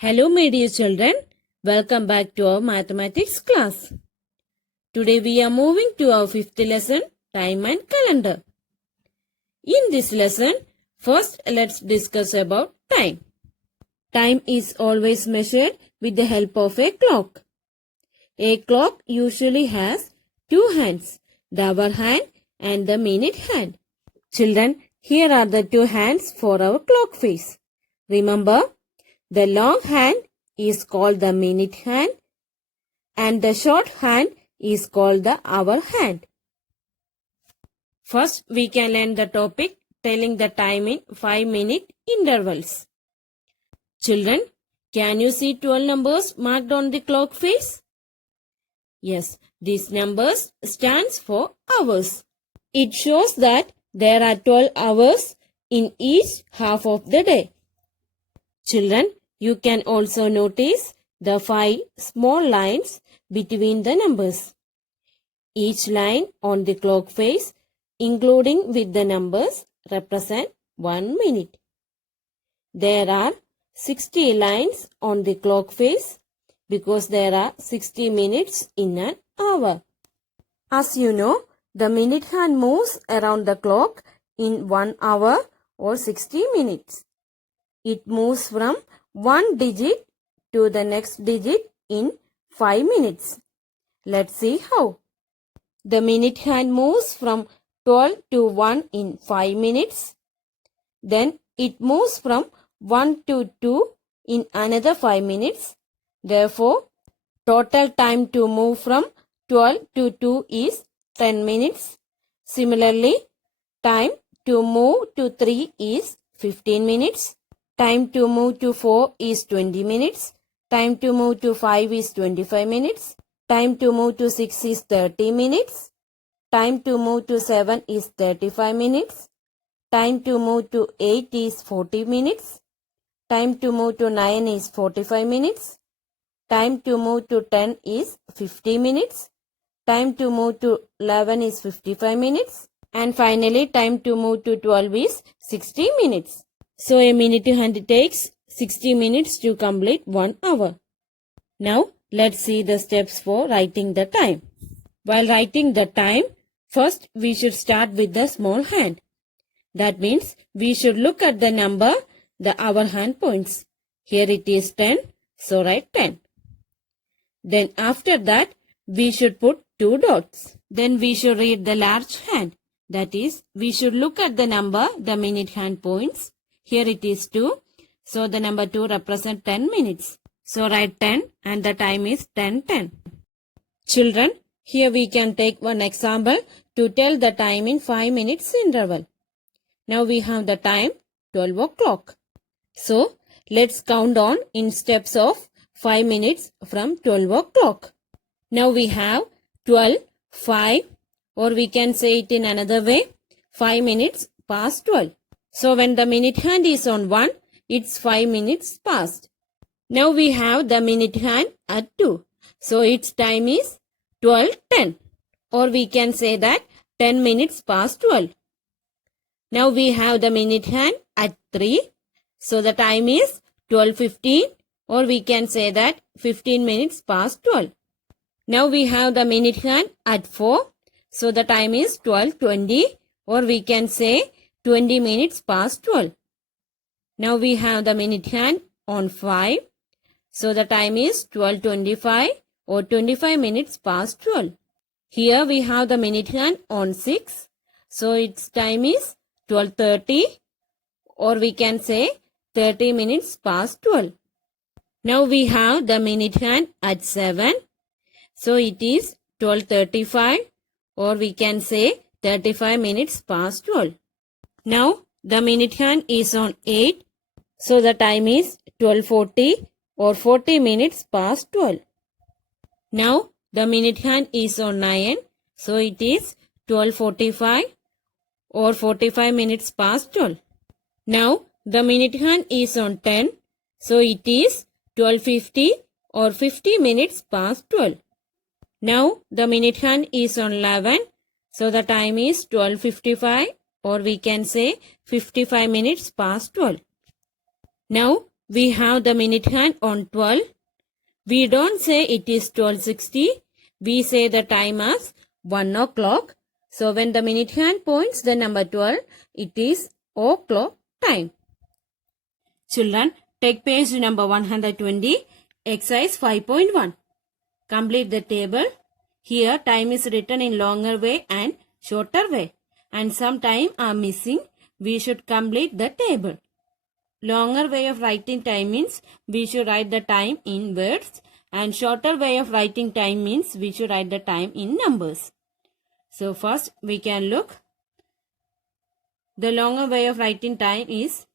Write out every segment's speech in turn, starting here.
Hello, my dear children. Welcome back to our mathematics class. Today we are moving to our fifth lesson, time and calendar. In this lesson, first let's discuss about time. Time is always measured with the help of a clock. A clock usually has two hands, the hour hand and the minute hand. Children, here are the two hands for our clock face. Remember, the long hand is called the minute hand and the short hand is called the hour hand. First, we can learn the topic telling the time in 5-minute intervals. Children, can you see 12 numbers marked on the clock face? Yes, these numbers stands for hours. It shows that there are 12 hours in each half of the day. Children, you can also notice the 5 small lines between the numbers. Each line on the clock face, including with the numbers, represent 1 minute. There are 60 lines on the clock face because there are 60 minutes in an hour. As you know, the minute hand moves around the clock in 1 hour or 60 minutes. It moves from one digit to the next digit in 5 minutes. Let's see how. The minute hand moves from 12 to 1 in 5 minutes. Then it moves from 1 to 2 in another 5 minutes. Therefore, total time to move from 12 to 2 is 10 minutes. Similarly, time to move to 3 is 15 minutes. Time to move to 4 is 20 minutes. Time to move to 5 is 25 minutes. Time to move to 6 is 30 minutes. Time to move to 7 is 35 minutes. Time to move to 8 is 40 minutes. Time to move to 9 is 45 minutes. Time to move to 10 is 50 minutes. Time to move to 11 is 55 minutes. And finally, time to move to 12 is 60 minutes. So a minute hand takes 60 minutes to complete 1 hour. Now let's see the steps for writing the time. While writing the time, first we should start with the small hand. That means we should look at the number the hour hand points. Here it is 10, so write 10. Then after that we should put 2 dots. Then we should read the large hand. That is, we should look at the number the minute hand points. Here it is 2. So the number 2 represents 10 minutes. So write 10 and the time is 10:10. Children, here we can take one example to tell the time in 5 minutes interval. Now we have the time 12 o'clock. So let's count on in steps of 5 minutes from 12 o'clock. Now we have 12, 5 or we can say it in another way 5 minutes past 12. So when the minute hand is on 1, it's 5 minutes past. Now we have the minute hand at 2. So its time is 12:10. Or we can say that 10 minutes past 12. Now we have the minute hand at 3. So the time is 12:15. Or we can say that 15 minutes past 12. Now we have the minute hand at 4. So the time is 12:20. Or we can say 20 minutes past 12. Now we have the minute hand on 5. So the time is 12:25 or 25 minutes past 12. Here we have the minute hand on 6. So its time is 12:30 or we can say 30 minutes past 12. Now we have the minute hand at 7. So it is 12:35 or we can say 35 minutes past 12. Now the minute hand is on 8. So the time is 12:40 or 40 minutes past 12. Now the minute hand is on 9. So it is 12:45 or 45 minutes past 12. Now the minute hand is on 10. So it is 12:50 or 50 minutes past 12. Now the minute hand is on 11. So the time is 12:55 or we can say 55 minutes past 12. Now We have the minute hand on 12. We don't say it is 12:60. We say the time as 1 o'clock. So when the minute hand points the number 12, it is o'clock time. Children, take page number 120, exercise 5.1. Complete the table. Here time is written in longer way and shorter way. And some time are missing. We should complete the table. Longer way of writing time means we should write the time in words, and shorter way of writing time means we should write the time in numbers. So first we can look. The longer way of writing time is,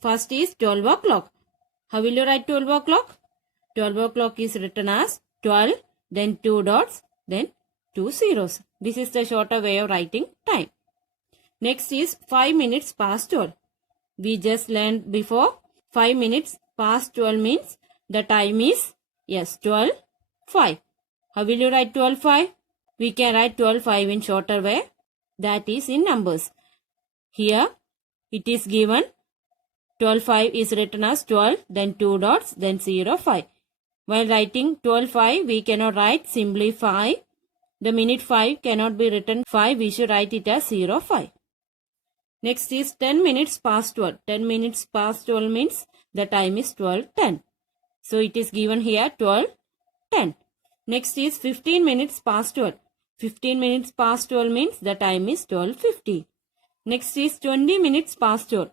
first is 12 o'clock. How will you write 12 o'clock? 12 o'clock is written as 12, then 2 dots, then 2 zeros. This is the shorter way of writing time. Next is 5 minutes past 12. We just learned before, 5 minutes past 12 means the time is, yes, 12:05. How will you write 12:05? We can write 12:05 in shorter way, that is in numbers. Here it is given 12:05 is written as 12, then 2 dots, then 05. While writing 12:05, we cannot write simply 5. The minute 5 cannot be written 5, we should write it as 05. Next is 10 minutes past 12. 10 minutes past 12 means the time is 12:10. So it is given here 12:10. Next is 15 minutes past 12. 15 minutes past 12 means the time is 12:50. Next is 20 minutes past 12.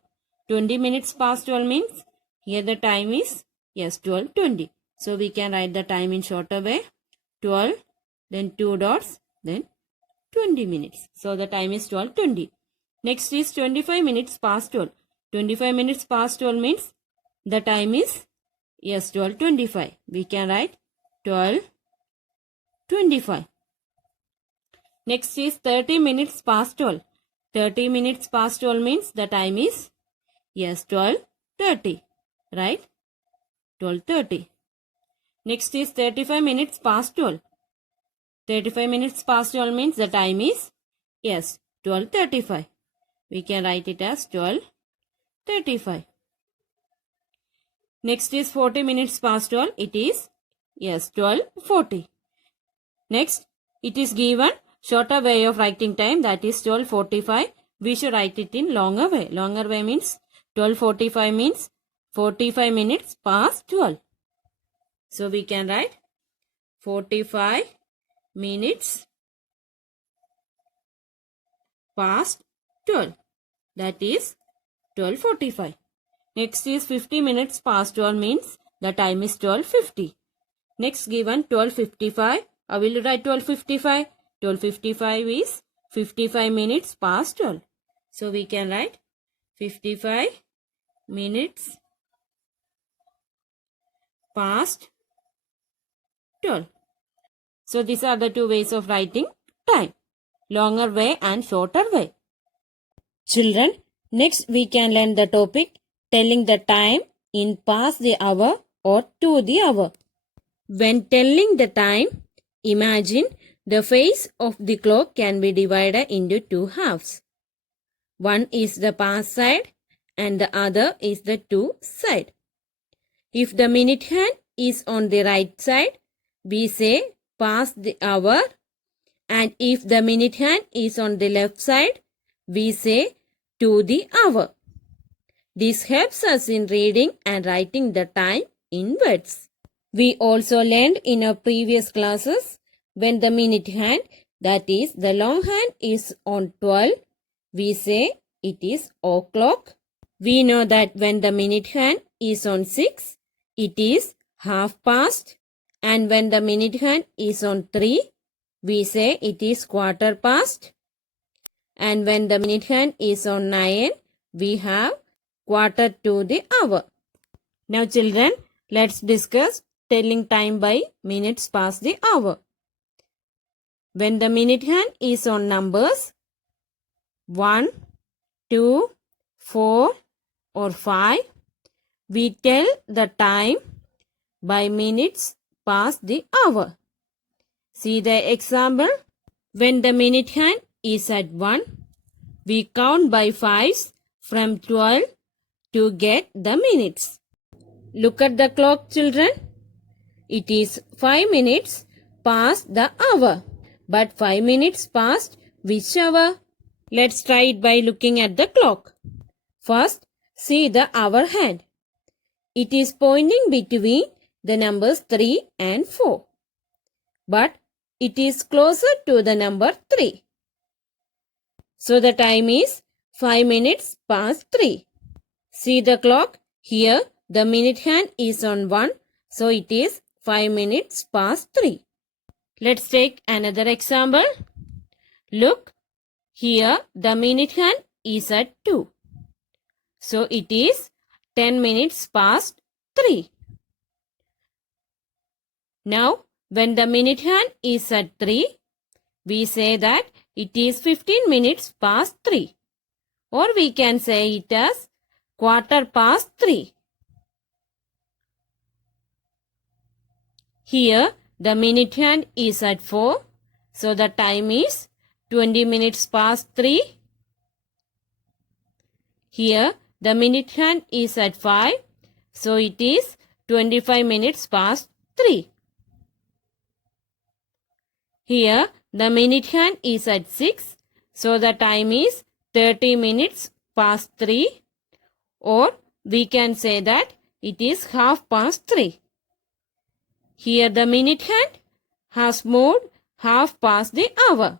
20 minutes past 12 means here the time is, yes, 12:20. So we can write the time in shorter way. 12, then 2 dots, then 20 minutes. So the time is 12:20. Next is 25 minutes past 12. 25 minutes past 12 means the time is, yes, 12:25. We can write 12:25. Next is 30 minutes past 12. 30 minutes past 12 means the time is, yes, 12:30. Right? 12:30. Next is 35 minutes past 12. 35 minutes past 12 means the time is, yes, 12:35. We can write it as 12:35. Next is 40 minutes past 12. It is, yes, 12:40. Next, it is given shorter way of writing time, that is 12:45. We should write it in longer way. Longer way means 12:45 means 45 minutes past 12. So we can write 45 minutes past 12. That is 12:45. Next is 50 minutes past 12 means the time is 12:50. Next given 12:55. I will write 12:55. 12:55 is 55 minutes past 12. So we can write 55 minutes past 12. So these are the two ways of writing time. Longer way and shorter way. Children, next we can learn the topic telling the time in past the hour or to the hour. When telling the time, imagine the face of the clock can be divided into two halves. One is the past side and the other is the to side. If the minute hand is on the right side, we say past the hour, and if the minute hand is on the left side, we say to the hour. This helps us in reading and writing the time in words. We also learned in our previous classes, when the minute hand, that is the long hand, is on 12, we say it is o'clock. We know that when the minute hand is on 6, it is half past. And when the minute hand is on 3, we say it is quarter past. And when the minute hand is on 9, we have quarter to the hour. Now children, let's discuss telling time by minutes past the hour. When the minute hand is on numbers 1, 2, 4 or 5, we tell the time by minutes past the hour. See the example. When the minute hand is at 1, we count by 5s from 12 to get the minutes. Look at the clock, children. It is 5 minutes past the hour. But 5 minutes past which hour? Let's try it by looking at the clock. First, see the hour hand. It is pointing between the numbers 3 and 4. But it is closer to the number 3. So the time is 5 minutes past 3. See the clock? Here the minute hand is on 1. So it is 5 minutes past 3. Let's take another example. Look, here the minute hand is at 2. So it is 10 minutes past 3. Now, when the minute hand is at 3, we say that it is 15 minutes past 3. Or we can say it as quarter past 3. Here, the minute hand is at 4. So the time is 20 minutes past 3. Here, the minute hand is at 5. So it is 25 minutes past 3. Here, the minute hand is at 6. So the time is 30 minutes past 3. Or we can say that it is half past 3. Here the minute hand has moved half past the hour.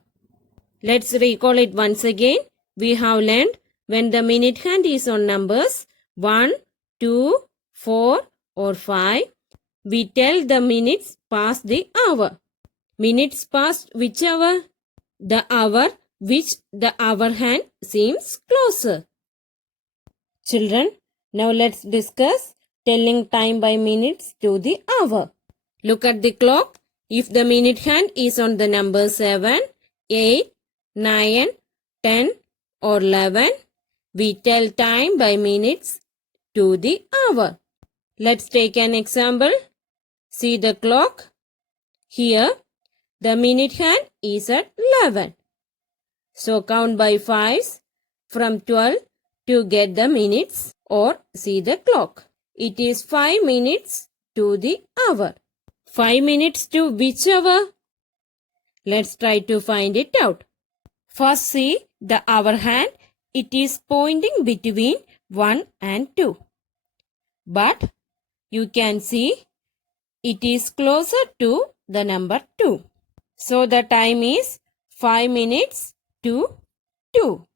Let's recall it once again. We have learned when the minute hand is on numbers 1, 2, 4 or 5, we tell the minutes past the hour. Minutes past which hour? The hour which the hour hand seems closer. Children, now let's discuss telling time by minutes to the hour. Look at the clock. If the minute hand is on the number 7, 8, 9, 10 or 11, we tell time by minutes to the hour. Let's take an example. See the clock. Here, the minute hand is at 11. So count by 5s from 12 to get the minutes or see the clock. It is 5 minutes to the hour. 5 minutes to which hour? Let's try to find it out. First see the hour hand. It is pointing between 1 and 2. But you can see it is closer to the number 2. So the time is 5 minutes to 2.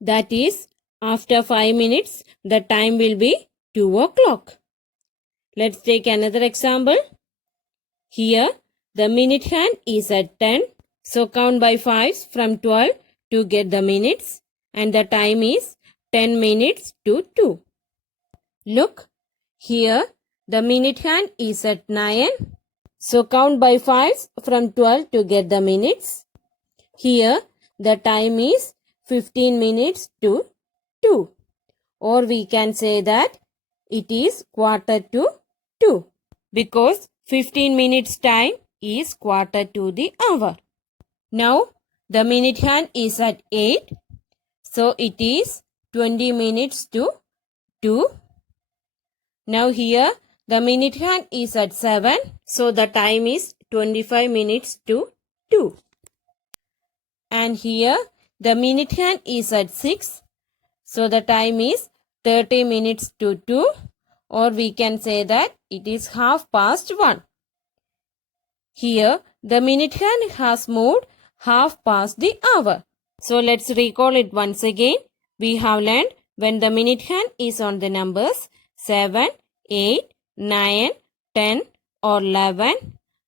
That is, after 5 minutes, the time will be 2 o'clock. Let's take another example. Here, the minute hand is at 10. So count by 5s from 12 to get the minutes. And the time is 10 minutes to 2. Look, here the minute hand is at 9. So count by 5s from 12 to get the minutes. Here the time is 15 minutes to 2. Or we can say that it is quarter to 2. Because 15 minutes time is quarter to the hour. Now the minute hand is at 8. So it is 20 minutes to 2. Now here the minute hand is at 7. So the time is 25 minutes to 2. And here the minute hand is at 6. So the time is 30 minutes to 2. Or we can say that it is half past 1. Here the minute hand has moved half past the hour. So let's recall it once again. We have learned when the minute hand is on the numbers 7, 8, 9, 10 or 11,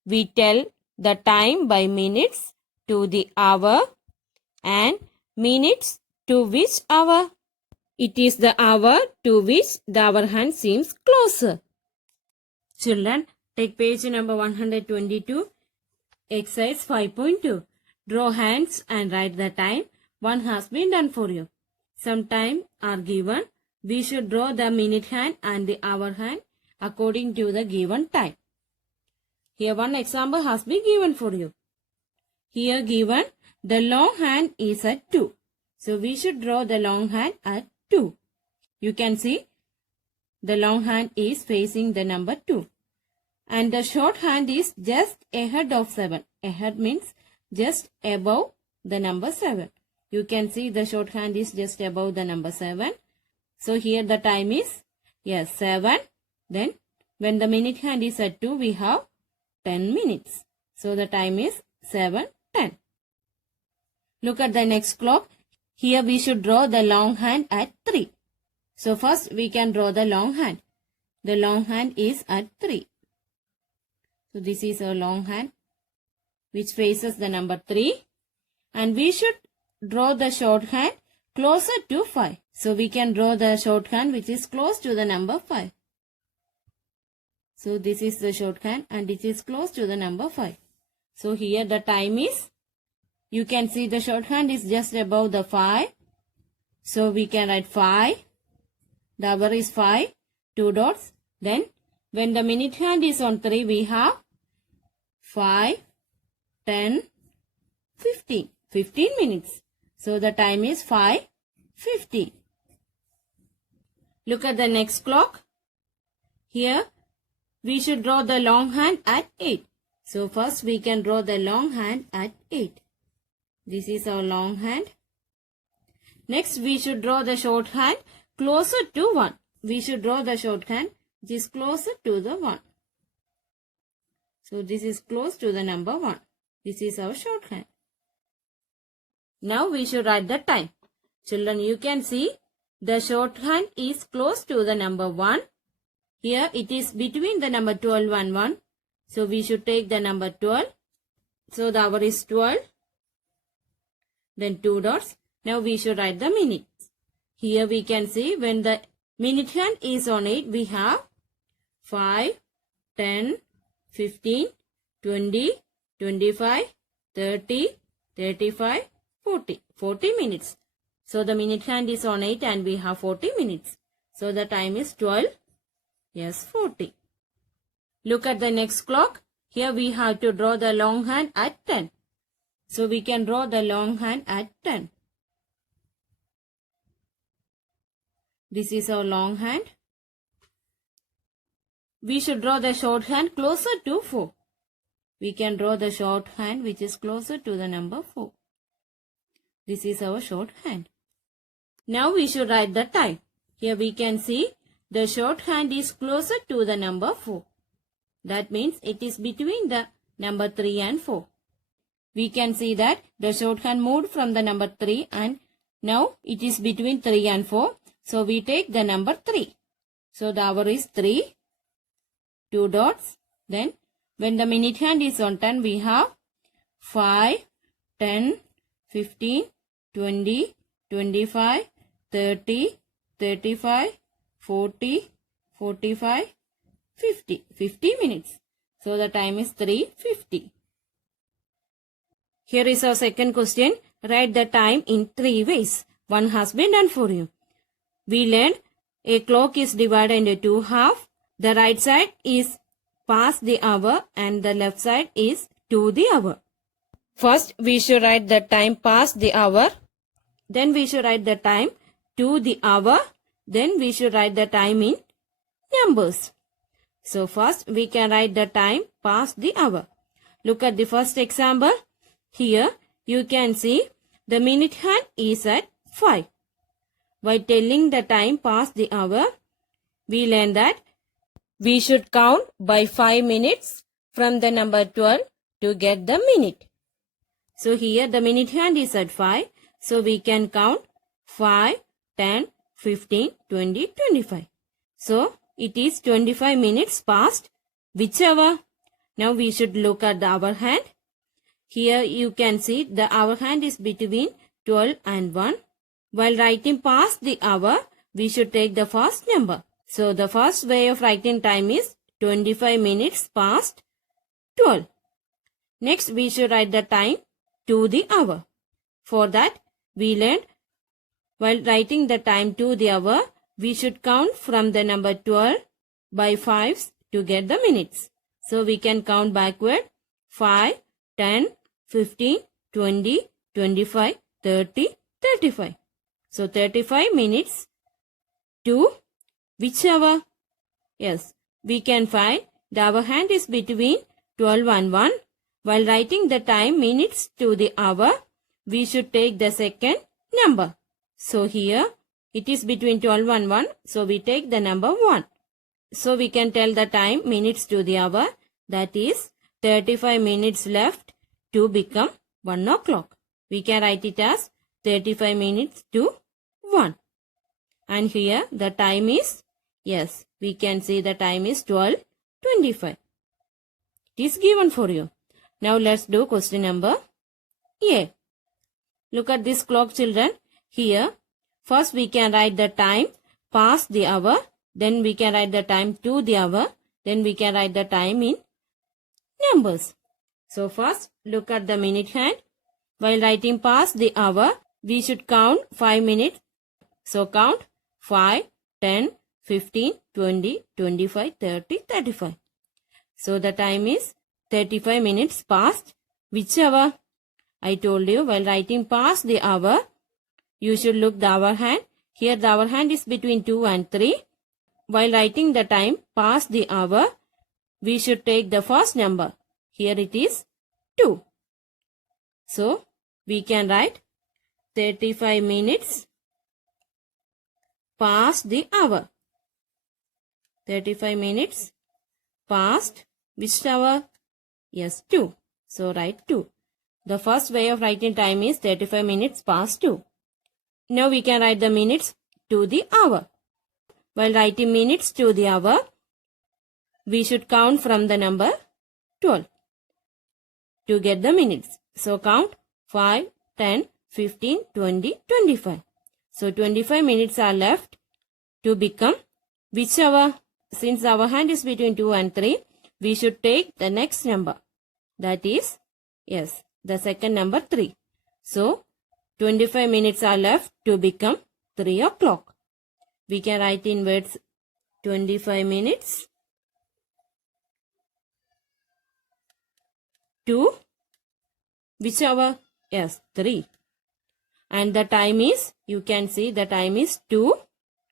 we tell the time by minutes to the hour. And minutes to which hour? It is the hour to which the hour hand seems closer. Children, take page number 122, exercise 5.2. Draw hands and write the time. One has been done for you. Some time are given. We should draw the minute hand and the hour hand according to the given time. Here one example has been given for you. Here given the long hand is at 2. So we should draw the long hand at 2. You can see the long hand is facing the number 2. And the short hand is just ahead of 7. Ahead means just above the number 7. You can see the short hand is just above the number 7. So here the time is, yes, 7. Then when the minute hand is at 2, we have 10 minutes. So the time is 7:10. Look at the next clock. Here we should draw the long hand at 3. So first we can draw the long hand. The long hand is at 3. So this is a long hand which faces the number 3. And we should draw the short hand closer to 5. So we can draw the short hand which is close to the number 5. So this is the short hand and it is close to the number 5. So here the time is, you can see the short hand is just above the 5. So we can write 5. The hour is 5, 2 dots. Then when the minute hand is on 3, we have 5, 10, 15. 15 minutes. So the time is 5:50. Look at the next clock. Here we should draw the long hand at 8. So first we can draw the long hand at 8. This is our long hand. Next we should draw the short hand closer to 1. We should draw the short hand which is closer to the 1. So this is close to the number 1. This is our short hand. Now we should write the time. Children, you can see the short hand is close to the number 1. Here it is between the number 12 and 1. So we should take the number 12. So the hour is 12. Then 2 dots. Now we should write the minutes. Here we can see when the minute hand is on 8, we have 5, 10, 15, 20, 25, 30, 35, 40. 40 minutes. So the minute hand is on 8 and we have 40 minutes. So the time is 12. Yes, 40. Look at the next clock. Here we have to draw the long hand at 10. So we can draw the long hand at 10. This is our long hand. We should draw the short hand closer to 4. We can draw the short hand which is closer to the number 4. This is our short hand. Now we should write the time. Here we can see the short hand is closer to the number 4. That means it is between the number 3 and 4. We can see that the short hand moved from the number 3 and now it is between 3 and 4. So we take the number 3. So the hour is 3. 2 dots. Then when the minute hand is on 10, we have 5, 10, 15, 20, 25, 30, 35, 40, 45, 50. 50 minutes. So the time is 3:50. Here is our second question. Write the time in 3 ways. One has been done for you. We learned a clock is divided into 2 halves. The right side is past the hour and the left side is to the hour. First, we should write the time past the hour. Then we should write the time to the hour. Then we should write the time in numbers. So first, we can write the time past the hour. Look at the first example. Here, you can see the minute hand is at 5. By telling the time past the hour, we learn that we should count by 5 minutes from the number 12 to get the minute. So here the minute hand is at 5. So we can count 5, 10, 15, 20, 25. So it is 25 minutes past which hour? Now we should look at the hour hand. Here you can see the hour hand is between 12 and 1. While writing past the hour, we should take the first number. So the first way of writing time is 25 minutes past 12. Next we should write the time to the hour. For that we learned while writing the time to the hour, we should count from the number 12 by 5s to get the minutes. So we can count backward 5, 10, 15, 20, 25, 30, 35. So 35 minutes to which hour? Yes, we can find the hour hand is between 12 and 1. While writing the time minutes to the hour, we should take the second number. So here it is between 12 and 1. So we take the number 1. So we can tell the time minutes to the hour, that is 35 minutes left to become 1 o'clock. We can write it as 35 minutes to 1. And here the time is, yes, we can see the time is 12:25. It is given for you. Now let's do question number A. Look at this clock, children. Here, first we can write the time past the hour. Then we can write the time to the hour. Then we can write the time in numbers. So first, look at the minute hand. While writing past the hour, we should count 5 minutes. So count 5, 10, 15, 20, 25, 30, 35. So the time is 35 minutes past which hour? I told you while writing past the hour, you should look the hour hand. Here the hour hand is between 2 and 3. While writing the time past the hour, we should take the first number. Here it is 2. So we can write 35 minutes past the hour. 35 minutes past which hour? Yes, 2. So write 2. The first way of writing time is 35 minutes past 2. Now we can write the minutes to the hour. While writing minutes to the hour, we should count from the number 12 to get the minutes. So count 5, 10, 15, 20, 25. So 25 minutes are left to become which hour? Since our hand is between 2 and 3, we should take the next number. That is, yes, the second number 3. So 25 minutes are left to become 3 o'clock. We can write in words 25 minutes to which hour? Yes, 3. And the time is, you can see the time is 2,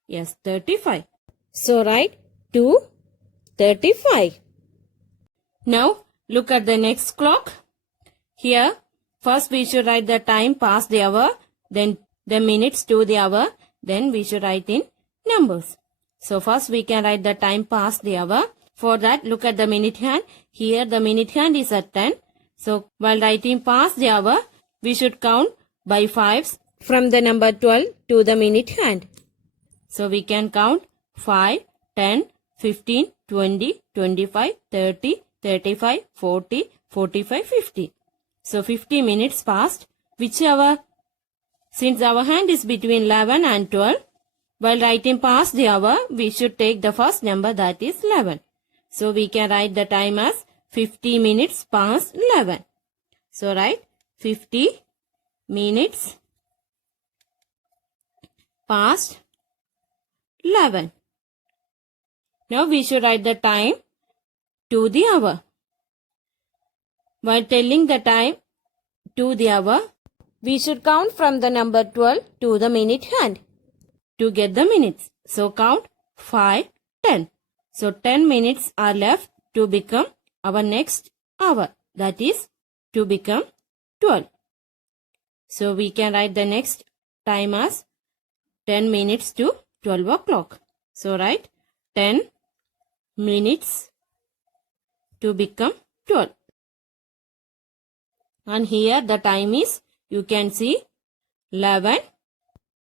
yes, 35. So write 2:35. Now look at the next clock. Here, first we should write the time past the hour, then the minutes to the hour, then we should write in numbers. So first we can write the time past the hour. For that, look at the minute hand. Here the minute hand is at 10. So while writing past the hour, we should count by 5s from the number 12 to the minute hand. So we can count 5, 10, 15, 20, 25, 30, 35, 40, 45, 50. So 50 minutes past which hour? Since our hand is between 11 and 12, while writing past the hour, we should take the first number, that is 11. So we can write the time as 50 minutes past 11. So write 50 minutes past 11. Now we should write the time to the hour. While telling the time to the hour, we should count from the number 12 to the minute hand to get the minutes. So count 5, 10. So 10 minutes are left to become our next hour. That is to become 12. So we can write the next time as 10 minutes to 12 o'clock. So write 10 minutes to become 12. And here the time is, you can see 11,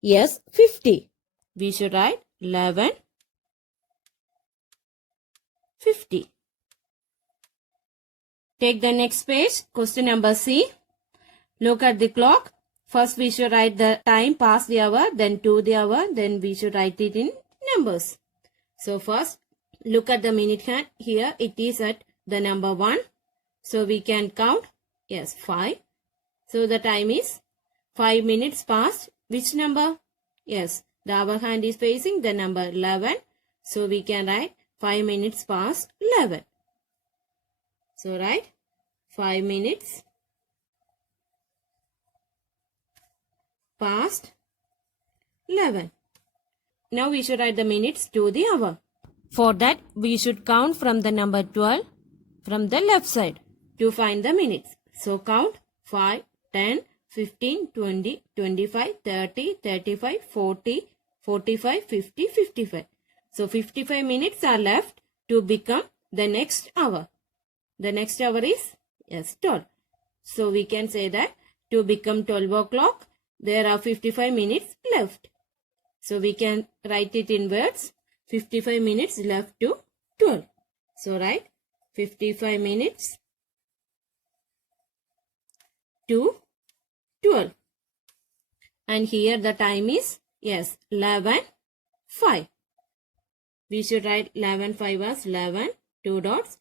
yes, 50. We should write 11:50. Take the next page, question number C. Look at the clock. First we should write the time past the hour, then to the hour, then we should write it in numbers. So first, look at the minute hand. Here it is at the number 1. So we can count, yes, 5. So the time is 5 minutes past which number? Yes, the hour hand is facing the number 11. So we can write 5 minutes past 11. So write 5 minutes past 11. Now we should write the minutes to the hour. For that, we should count from the number 12 from the left side to find the minutes. So count 5, 10, 15, 20, 25, 30, 35, 40, 45, 50, 55. So 55 minutes are left to become the next hour. The next hour is, yes, 12. So we can say that to become 12 o'clock, there are 55 minutes left. So we can write it in words. 55 minutes left to 12. So write 55 minutes to 12. And here the time is, yes, 11:05. We should write 11:05 as 11, 2 dots.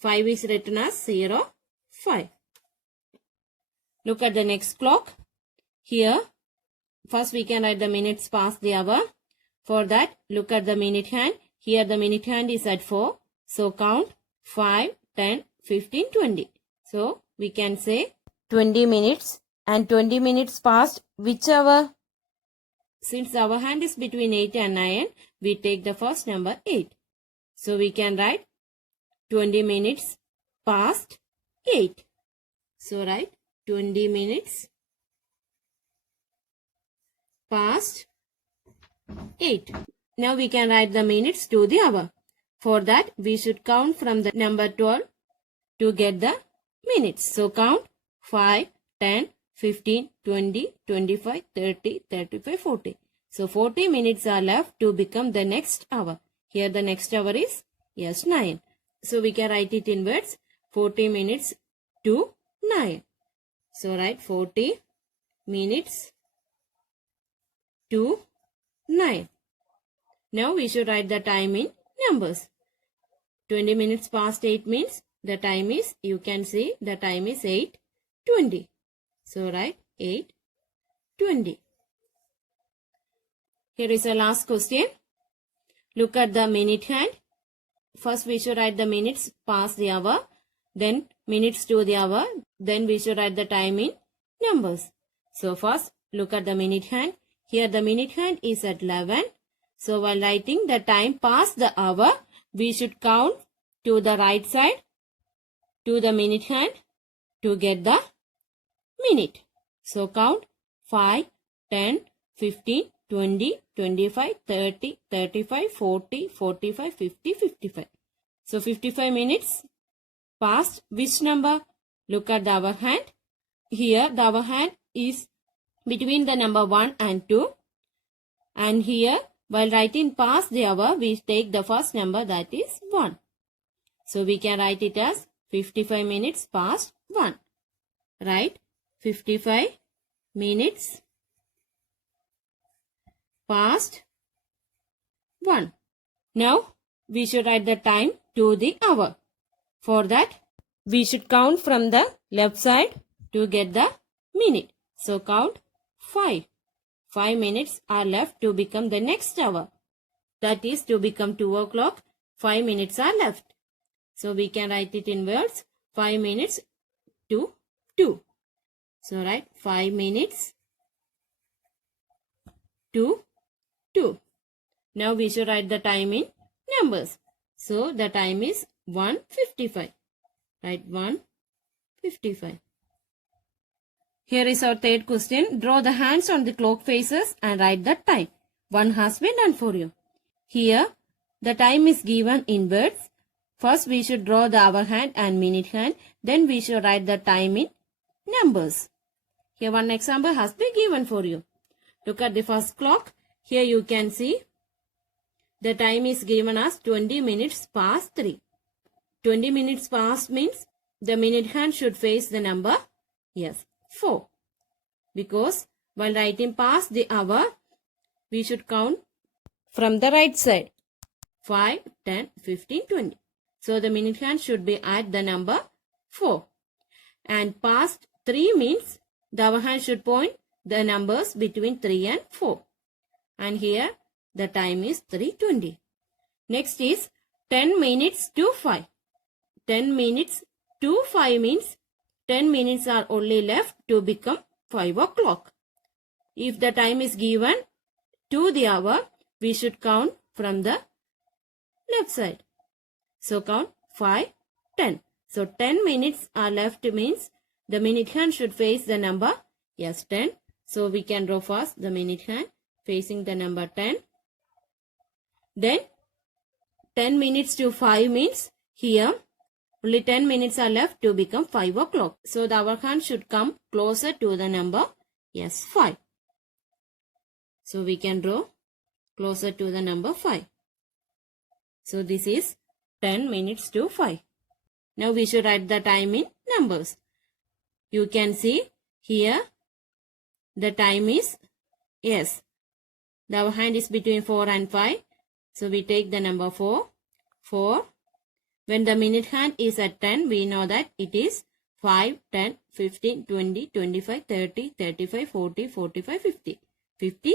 5 is written as 0, 5. Look at the next clock. Here, first we can write the minutes past the hour. For that, look at the minute hand. Here the minute hand is at 4. So count 5, 10, 15, 20. So we can say 20 minutes and 20 minutes past which hour? Since our hand is between 8 and 9, we take the first number 8. So we can write 20 minutes past 8. So write 20 minutes past 8. Now we can write the minutes to the hour. For that, we should count from the number 12 to get the minutes. So count 5, 10, 15, 20, 25, 30, 35, 40. So 40 minutes are left to become the next hour. Here the next hour is, yes, 9. So we can write it in words, 40 minutes to 9. So write 40 minutes to 9. Now we should write the time in numbers. 20 minutes past 8 means the time is, you can see the time is 8:20. So write 8:20. Here is a last question. Look at the minute hand. First we should write the minutes past the hour, then minutes to the hour, then we should write the time in numbers. So first look at the minute hand. Here the minute hand is at 11. So while writing the time past the hour, we should count to the right side to the minute hand to get the minute. So count 5, 10, 15, 20, 25, 30, 35, 40, 45, 50, 55. So 55 minutes past which number? Look at the hour hand. Here the hour hand is between the number 1 and 2. And here while writing past the hour, we take the first number, that is 1. So we can write it as 55 minutes past 1. Write 55 minutes past 1. Now we should write the time to the hour. For that, we should count from the left side to get the minute. So count 5. 5 minutes are left to become the next hour. That is to become 2 o'clock. 5 minutes are left. So we can write it in words. 5 minutes to 2. So write 5 minutes to 2. Now we should write the time in numbers. So the time is 1:55. Write 1:55. Here is our third question. Draw the hands on the clock faces and write the time. One has been done for you. Here, the time is given in words. First, we should draw the hour hand and minute hand. Then we should write the time in numbers. Here one example has been given for you. Look at the first clock. Here you can see the time is given as 20 minutes past 3. 20 minutes past means the minute hand should face the number, yes, 4. Because while writing past the hour, we should count from the right side. 5, 10, 15, 20. So the minute hand should be at the number 4. And past 3 means the hour hand should point the numbers between 3 and 4. And here the time is 3:20. Next is 10 minutes to 5. 10 minutes to 5 means 10 minutes are only left to become 5 o'clock. If the time is given to the hour, we should count from the left side. So count 5, 10. So 10 minutes are left means the minute hand should face the number, yes, 10. So we can draw first the minute hand facing the number 10. Then 10 minutes to 5 means here only 10 minutes are left to become 5 o'clock. So the our hand should come closer to the number, yes, 5. So we can draw closer to the number 5. So this is 10 minutes to 5. Now we should write the time in numbers. You can see here the time is, yes, our hand is between 4 and 5. So we take the number 4. 4. When the minute hand is at 10, we know that it is 5, 10, 15, 20, 25, 30, 35, 40, 45, 50. 50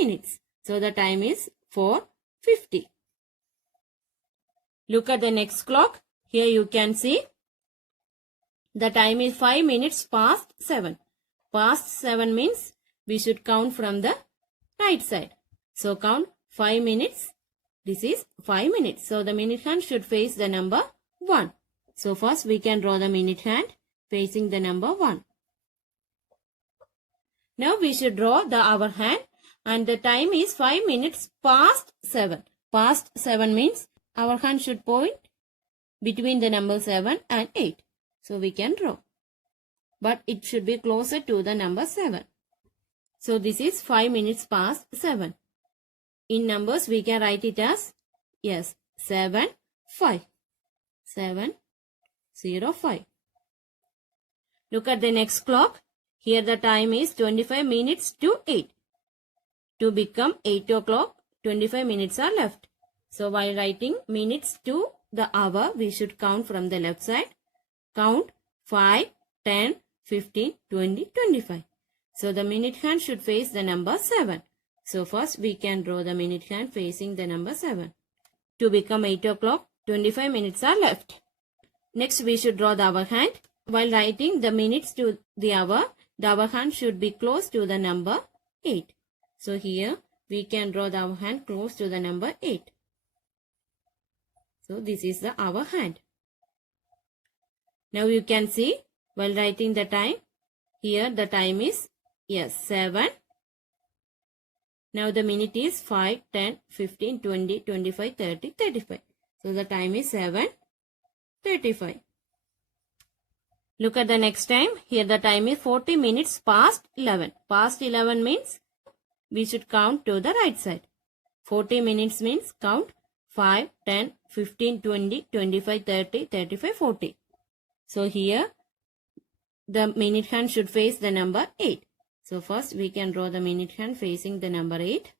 minutes. So the time is 4:50. Look at the next clock. Here you can see the time is 5 minutes past 7. Past 7 means we should count from the right side. So count 5 minutes. This is 5 minutes. So the minute hand should face the number 1. So first we can draw the minute hand facing the number 1. Now we should draw the hour hand and the time is 5 minutes past 7. Past 7 means our hand should point between the number 7 and 8. So we can draw. But it should be closer to the number 7. So this is 5 minutes past 7. In numbers we can write it as, yes, 7, 5. 7, 0, 5. Look at the next clock. Here the time is 25 minutes to 8. To become 8 o'clock, 25 minutes are left. So while writing minutes to the hour, we should count from the left side. Count 5, 10, 15, 20, 25. So the minute hand should face the number 7. So first we can draw the minute hand facing the number 7. To become 8 o'clock, 25 minutes are left. Next we should draw the hour hand. While writing the minutes to the hour hand should be close to the number 8. So here we can draw the hour hand close to the number 8. So this is the hour hand. Now you can see while writing the time, here the time is, yes, 7. Now the minute is 5, 10, 15, 20, 25, 30, 35. So the time is 7:35. Look at the next time. Here the time is 40 minutes past 11. Past 11 means we should count to the right side. 40 minutes means count 5, 10, 15, 20, 25, 30, 35, 40. So here the minute hand should face the number 8. So first we can draw the minute hand facing the number 8.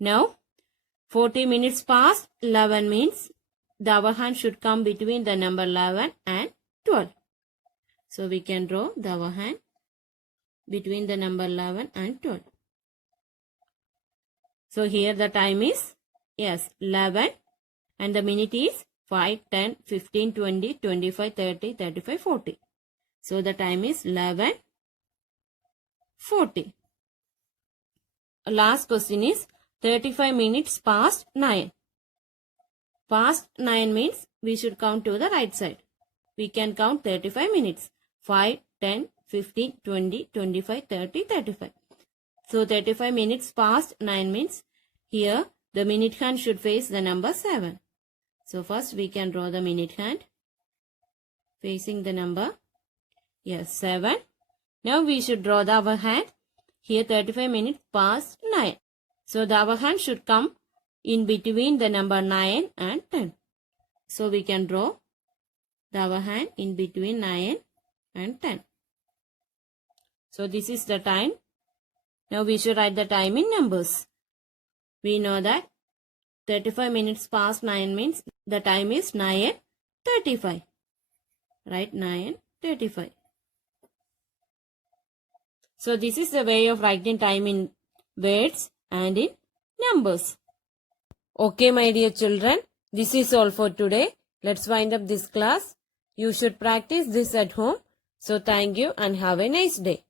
Now 40 minutes past 11 means the hour hand should come between the number 11 and 12. So we can draw the hour hand between the number 11 and 12. So here the time is, yes, 11 and the minute is 5, 10, 15, 20, 25, 30, 35, 40. So the time is 11:40. Last question is 35 minutes past 9. Past 9 means we should count to the right side. We can count 35 minutes. 5, 10, 15, 20, 25, 30, 35. So 35 minutes past 9 means here the minute hand should face the number 7. So first we can draw the minute hand facing the number, yes, 7. Now we should draw the hour hand. Here 35 minutes past 9. So the hour hand should come in between the number 9 and 10. So we can draw the hour hand in between 9 and 10. So this is the time. Now we should write the time in numbers. We know that 35 minutes past 9 means the time is 9:35. Right, 9:35. So this is the way of writing time in words and in numbers. Okay, my dear children, this is all for today. Let's wind up this class. You should practice this at home. So thank you and have a nice day.